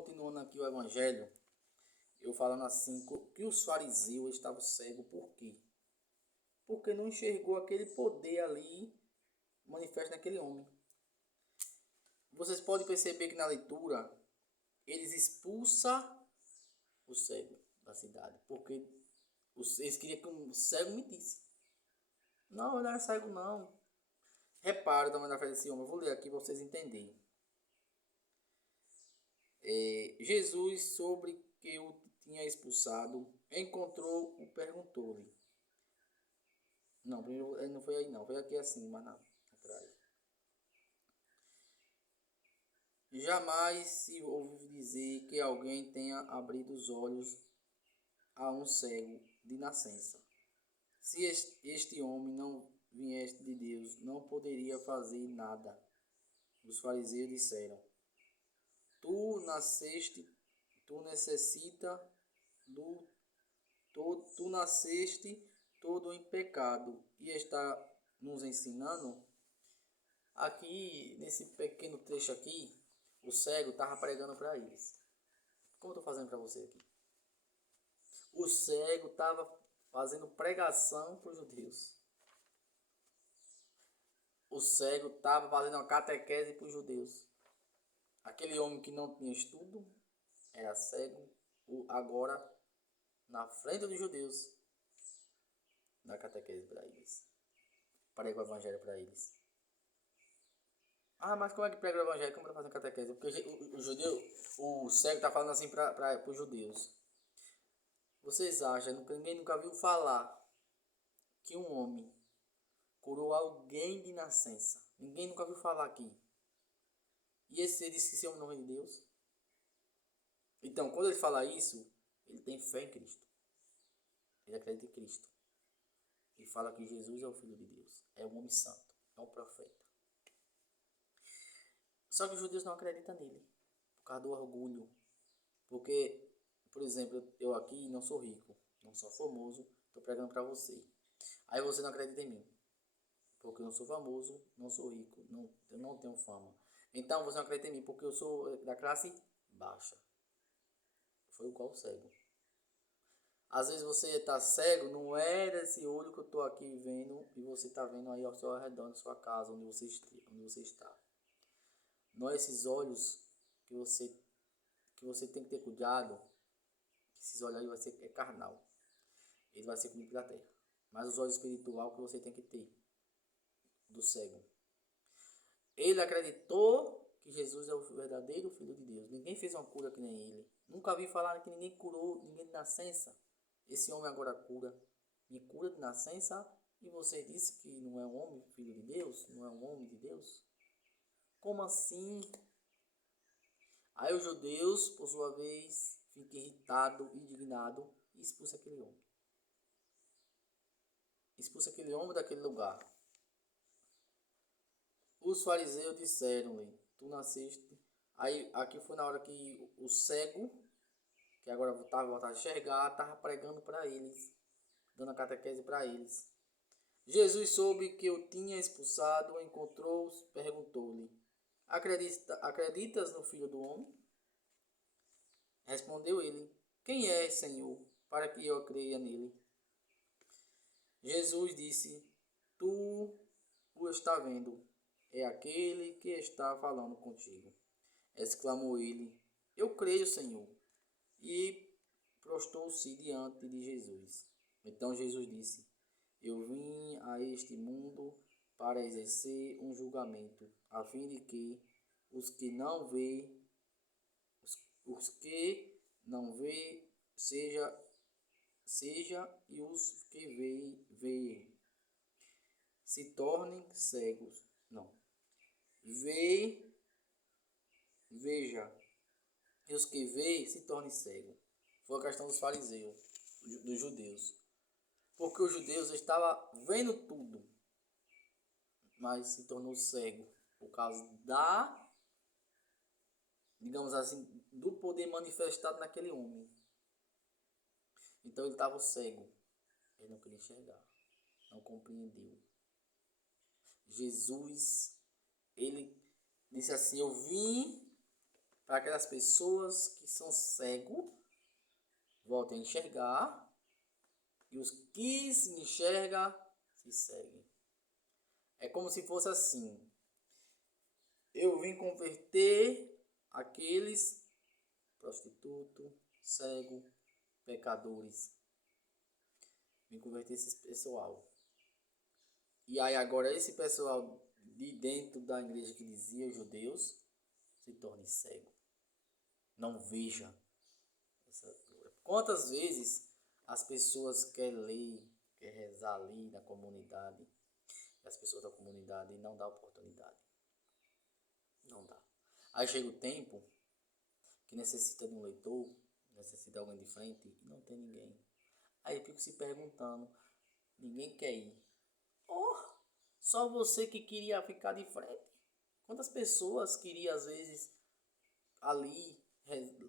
continuando aqui o evangelho, eu falando assim, que os fariseus estavam cegos, por quê? Porque não enxergou aquele poder ali manifesto naquele homem. Vocês podem perceber que na leitura, eles expulsam o cego da cidade, porque eles queriam que um cego mentisse. Não, eu não era cego não. Repara também na fé desse homem, eu vou ler aqui para vocês entenderem. Jesus, sobre que o tinha expulsado, encontrou-o, perguntou-lhe. Não, primeiro não foi aí não, foi aqui assim, mas não, atrás. Jamais se ouve dizer que alguém tenha abrido os olhos a um cego de nascença. Se este homem não viesse de Deus, não poderia fazer nada. Os fariseus disseram: Tu nasceste, tu necessita do tu nasceste todo em pecado e está nos ensinando. Aqui nesse pequeno trecho aqui, o cego estava pregando para eles. Como eu estou fazendo para você aqui? O cego estava fazendo pregação para os judeus. O cego estava fazendo uma catequese para os judeus. Aquele homem que não tinha estudo, era cego, agora na frente dos judeus, na catequese para eles. Prega o evangelho para eles. Ah, mas como é que prega o evangelho? Como ele faz a catequese? Porque o judeu, o cego está falando assim para os judeus. Vocês acham que ninguém nunca viu falar que um homem curou alguém de nascença? Ninguém nunca viu falar aqui. E esse disse que esse homem não vem de Deus? Então, quando ele fala isso, ele tem fé em Cristo. Ele acredita em Cristo. Ele fala que Jesus é o Filho de Deus. É um homem santo. É um profeta. Só que os judeus não acreditam nele. Por causa do orgulho. Porque, por exemplo, eu aqui não sou rico. Não sou famoso. Estou pregando para você. Aí você não acredita em mim. Porque eu não sou famoso, não sou rico. Eu não tenho fama. Então você não acredita em mim. Porque eu sou da classe baixa. Foi igual cego. Às vezes você está cego, não é desse olho que eu estou aqui vendo e você está vendo aí ao seu redor, na sua casa, onde você está. Não é esses olhos que você tem que ter cuidado, que esses olhos aí vai ser carnal. Ele vai ser comido pela terra. Mas os olhos espiritual que você tem que ter, do cego. Ele acreditou que Jesus é o verdadeiro Filho de Deus. Ninguém fez uma cura que nem ele. Nunca vi falar que ninguém curou ninguém de nascença. Esse homem agora cura. Me cura de nascença. E você disse que não é um homem filho de Deus? Não é um homem de Deus? Como assim? Aí os judeus, por sua vez, ficam irritados, indignados e expulsam aquele homem. Expulsa aquele homem daquele lugar. Os fariseus disseram-lhe: Tu nasceste. Aí aqui foi na hora que o cego, que agora voltava a enxergar, estava pregando para eles, dando a catequese para eles. Jesus soube que eu tinha expulsado, encontrou-os, perguntou-lhe: Acreditas no Filho do Homem? Respondeu ele: Quem é, Senhor, para que eu creia nele? Jesus disse: Tu o está vendo, é aquele que está falando contigo. Exclamou ele: Eu creio, Senhor. E prostrou-se diante de Jesus. Então Jesus disse: Eu vim a este mundo para exercer um julgamento, a fim de que os que não vê, os que não vê, seja e os que vê, se tornem cegos. Não. Veja, e os que veem se tornem cegos. Foi a questão dos fariseus, dos judeus. Porque os judeus estavam vendo tudo, mas se tornou cego por causa digamos assim, do poder manifestado naquele homem. Então ele estava cego. Ele não queria enxergar, não compreendeu. Jesus, ele disse assim: Eu vim para aquelas pessoas que são cegos voltem a enxergar e os que se enxergam se seguem. É como se fosse assim: eu vim converter aqueles prostitutos, cegos, pecadores. Vim converter esse pessoal. E aí agora esse pessoal de dentro da igreja que dizia os judeus se torne cego. Não veja essa glória. Quantas vezes as pessoas querem ler, querem rezar ali na comunidade, e as pessoas da comunidade não dão oportunidade. Não dá. Aí chega o tempo que necessita de um leitor, necessita de alguém de frente e não tem ninguém. Aí eu fico se perguntando, ninguém quer ir. Oh, só você que queria ficar de frente. Quantas pessoas queriam às vezes ali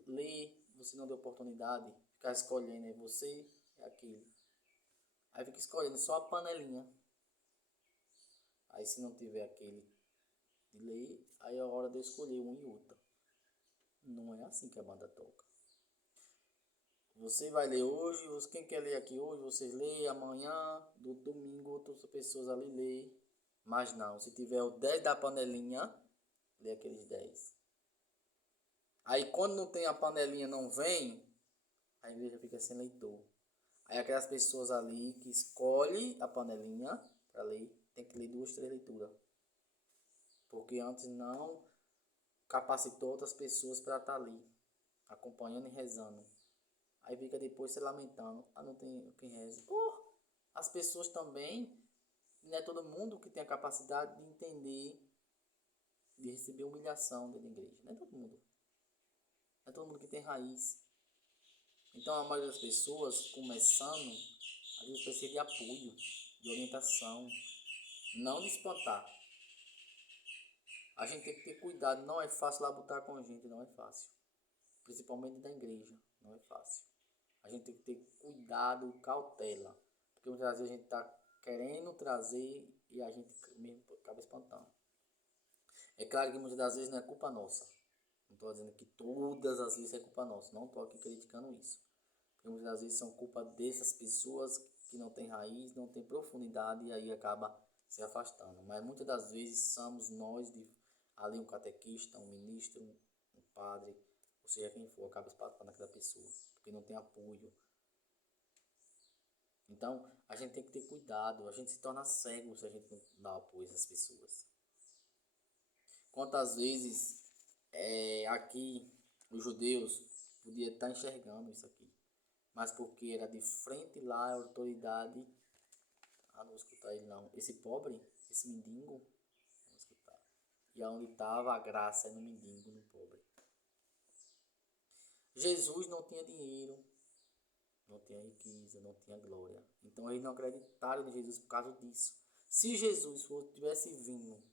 ler, você não deu oportunidade, ficar escolhendo, é você, é aquele. Aí fica escolhendo só a panelinha. Aí se não tiver aquele de ler, aí é a hora de eu escolher um e outro. Não é assim que a banda toca. Você vai ler hoje, quem quer ler aqui hoje, vocês lê, amanhã, do domingo, outras pessoas ali lê. Mas não, se tiver o 10 da panelinha, lê aqueles 10. Aí quando não tem a panelinha, não vem, a igreja fica sem leitor. Aí aquelas pessoas ali que escolhem a panelinha para ler, tem que ler 2, 3 leituras. Porque antes não capacitou outras pessoas para estar ali, acompanhando e rezando. Aí fica depois se lamentando. Ah, não tem quem reze. As pessoas também, não é todo mundo que tem a capacidade de entender, de receber humilhação dentro da igreja. Não é todo mundo. Não é todo mundo que tem raiz. Então a maioria das pessoas, começando, às vezes precisa de apoio, de orientação, não de espantar. A gente tem que ter cuidado, não é fácil labutar com a gente, não é fácil. Principalmente da igreja, não é fácil. A gente tem que ter cuidado e cautela, porque muitas vezes a gente está querendo trazer e a gente mesmo acaba espantando. É claro que muitas das vezes não é culpa nossa. Não estou dizendo que todas as vezes é culpa nossa, não estou aqui criticando isso. Porque muitas das vezes são culpa dessas pessoas que não tem raiz, não tem profundidade e aí acaba se afastando. Mas muitas das vezes somos nós, ali um catequista, um ministro, um padre, ou seja, quem for, acaba espantando aquela pessoa, porque não tem apoio. Então, a gente tem que ter cuidado, a gente se torna cego se a gente não dá apoio a essas pessoas. Quantas vezes aqui os judeus podiam estar enxergando isso aqui, mas porque era de frente lá a autoridade, não vou escutar ele não, esse pobre, esse mendigo, não vou escutar. E aonde estava a graça é no mendigo, no pobre. Jesus não tinha dinheiro, não tinha riqueza, não tinha glória. Então eles não acreditaram em Jesus por causa disso. Se Jesus tivesse vindo,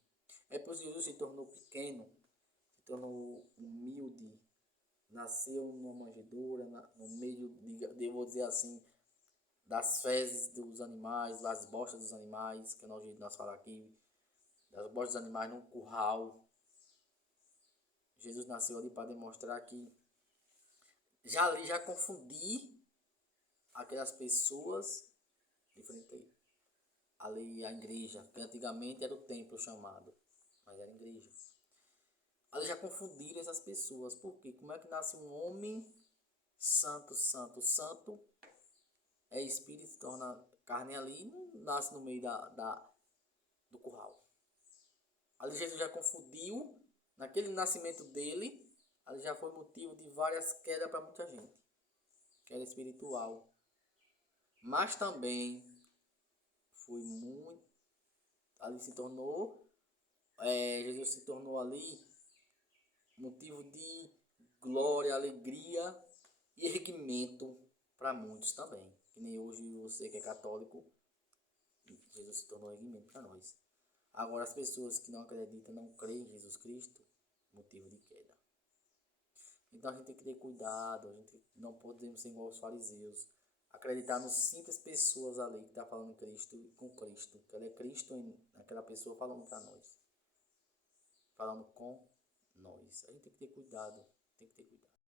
é por isso que Jesus se tornou pequeno, se tornou humilde, nasceu numa manjedoura, no meio de, vou dizer assim, das fezes dos animais, das bostas dos animais, que é o jeito de nós falar aqui, das bostas dos animais num curral. Jesus nasceu ali para demonstrar que já confundi aquelas pessoas de frente ali a igreja, que antigamente era o templo chamado, mas era igreja. Ali já confundiram essas pessoas, porque como é que nasce um homem santo, santo, santo, é espírito, se torna carne ali, não nasce no meio do curral. Ali Jesus já confundiu, naquele nascimento dele, ali já foi motivo de várias quedas para muita gente, queda espiritual. Mas também foi muito, ali se tornou, Jesus se tornou ali motivo de glória, alegria e erguimento para muitos também. Que nem hoje você que é católico, Jesus se tornou erguimento para nós. Agora as pessoas que não acreditam, não creem em Jesus Cristo, motivo de queda. Então a gente tem que ter cuidado, a gente não podemos ser igual aos fariseus. Acreditar nos simples pessoas ali que está falando Cristo com Cristo. Que ele é Cristo em aquela pessoa falando para nós. Falando com nós. A gente tem que ter cuidado. Tem que ter cuidado.